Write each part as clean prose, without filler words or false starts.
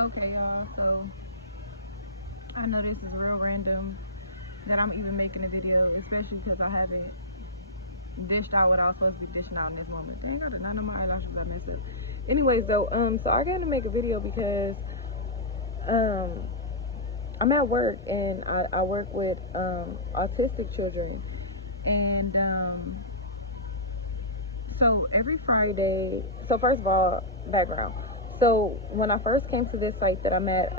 Okay, y'all, so I know this is real random that I'm even making a video, especially because I haven't dished out what I was supposed to be dishing out in this moment. Dang, I did not know my eyelashes got messed up. Anyways, though, so I got to make a video because um, I'm at work and I work with autistic children, and so every Friday. So first of all, background. So when I first came to this site that I'm at,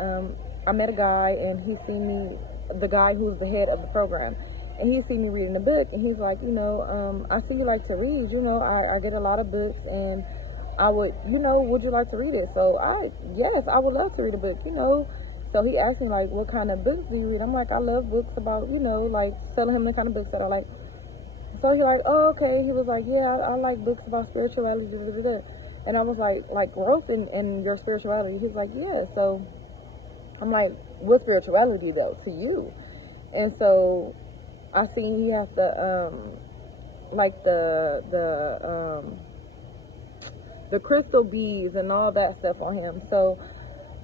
I met a guy and he seen me, the guy who's the head of the program, and he seen me reading a book, and he's like, I see you like to read. I get a lot of books, and I would, would you like to read it? So yes, I would love to read a book. So he asked me like, what kind of books do you read? I'm like, I love books about, like telling him the kind of books that I like. So he like, oh, okay. He was like, yeah, I like books about spirituality. Da, da, da, da. And I was like growth in your spirituality. He's like, yeah. So I'm like, what spirituality though to you? And so I seen he has like the crystal beads and all that stuff on him. So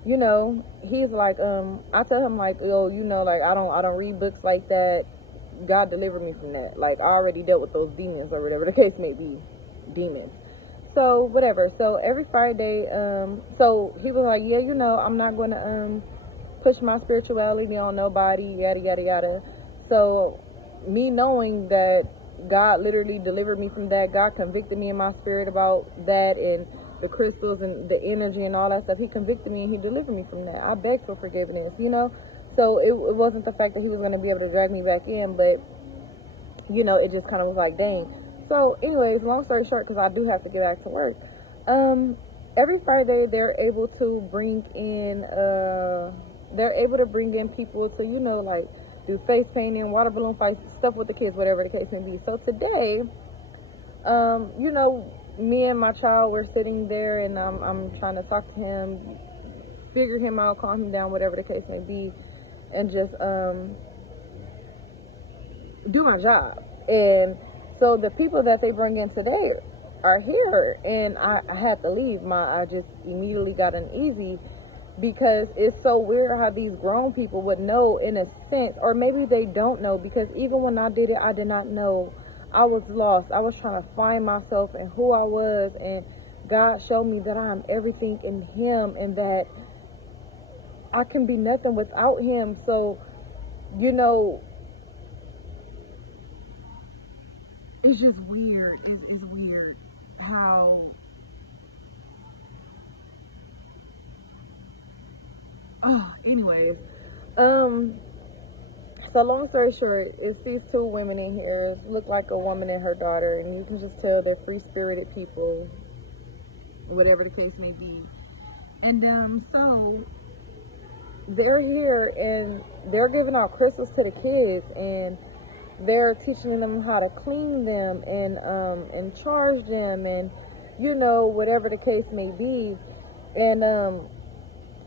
he's like, I tell him like, yo, like I don't read books like that. God delivered me from that. Like, I already dealt with those demons or whatever the case may be. Demons. So whatever. So every Friday, so he was like, yeah, I'm not gonna push my spirituality on nobody, yada yada yada. So me knowing that God literally delivered me from that, God convicted me in my spirit about that and the crystals and the energy and all that stuff. He convicted me and he delivered me from that. I begged for forgiveness. So it wasn't the fact that he was going to be able to drag me back in, but it just kind of was like, dang. So anyways, long story short, because I do have to get back to work, every Friday they're able to bring in people to like do face painting, water balloon fights, stuff with the kids, whatever the case may be. So today, me and my child were sitting there, and I'm trying to talk to him, figure him out, calm him down, whatever the case may be, and just do my job. And so the people that they bring in today are here, and I had to leave. I just immediately got uneasy because it's so weird how these grown people would know in a sense, or maybe they don't know, because even when I did it, I did not know. I was lost. I was trying to find myself and who I was, and God showed me that I am everything in him and that I can be nothing without him. So it's just weird. It's weird how anyways, so long story short, it's these two women in here, look like a woman and her daughter, and you can just tell they're free-spirited people, whatever the case may be. And so they're here and they're giving out crystals to the kids, and they're teaching them how to clean them and charge them, and whatever the case may be. And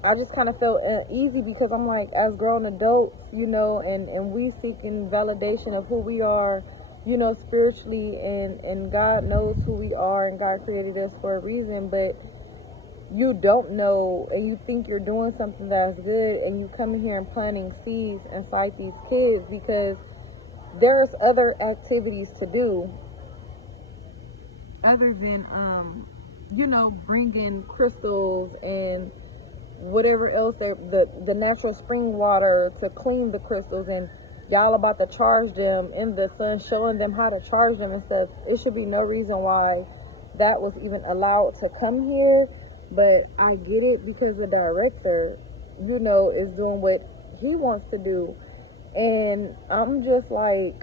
I just kind of felt easy because I'm like, as grown adults, and we seeking validation of who we are, spiritually, and God knows who we are, and God created us for a reason. But you don't know, and you think you're doing something that's good, and you come in here and planting seeds inside these kids, because there's other activities to do other than bringing crystals and whatever else, the natural spring water to clean the crystals, and y'all about to charge them in the sun, showing them how to charge them and stuff. It should be no reason why that was even allowed to come here. But I get it, because the director is doing what he wants to do. And I'm just like,